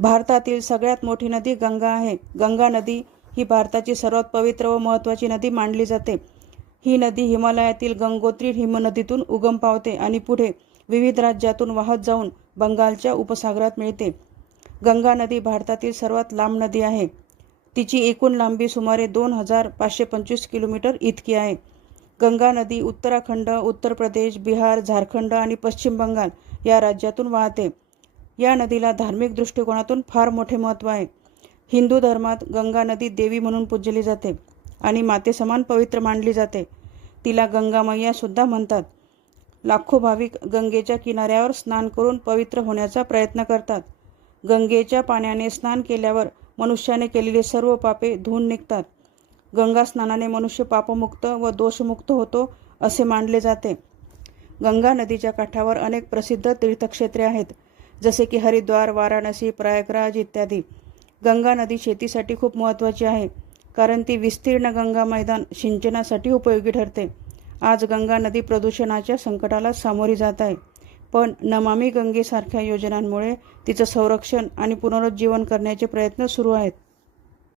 भारतातील सगळ्यात मोठी नदी गंगा आहे. गंगा नदी ही भारताची सर्वात पवित्र व महत्त्वाची नदी मानली जाते. ही नदी हिमालयातील गंगोत्री हिमनदीतून उगम पावते आणि पुढे विविध राज्यातून वाहत जाऊन बंगालच्या उपसागरात मिळते. गंगा नदी भारतातील सर्वात लांब नदी आहे. तिची एकूण लांबी सुमारे दोन हजार पाचशे पंचवीस किलोमीटर इतकी आहे. गंगा नदी उत्तराखंड उत्तर प्रदेश बिहार झारखंड आणि पश्चिम बंगाल या राज्यातून वाहते. या नदीला धार्मिक दृष्टिकोनातून फार मोठे महत्त्व आहे. हिंदू धर्मात गंगा नदी देवी म्हणून पूजली जाते आणि मातेसमान पवित्र मानली जाते. तिला गंगा म्हणतात. लाखो भाविक गंगेच्या किनाऱ्यावर स्नान करून पवित्र होण्याचा प्रयत्न करतात. गंगेच्या पाण्याने स्नान केल्यावर मनुष्याने केलेली सर्व पापे धुवून निघतात. गंगा स्नानाने मनुष्य पापमुक्त व दोषमुक्त होतो असे मानले जाते. गंगा नदीच्या काठावर अनेक प्रसिद्ध तीर्थक्षेत्रे आहेत. जसे की हरिद्वार वाराणसी प्रयागराज इत्यादी. गंगा नदी शेतीसाठी खूप महत्त्वाची आहे कारण ती विस्तीर्ण गंगा मैदान सिंचनासाठी उपयोगी ठरते. आज गंगा नदी प्रदूषणाच्या संकटाला सामोरी जात आहे पण नमामी गंगेसारख्या योजनांमुळे तिचं संरक्षण आणि पुनरुज्जीवन करण्याचे प्रयत्न सुरू आहेत.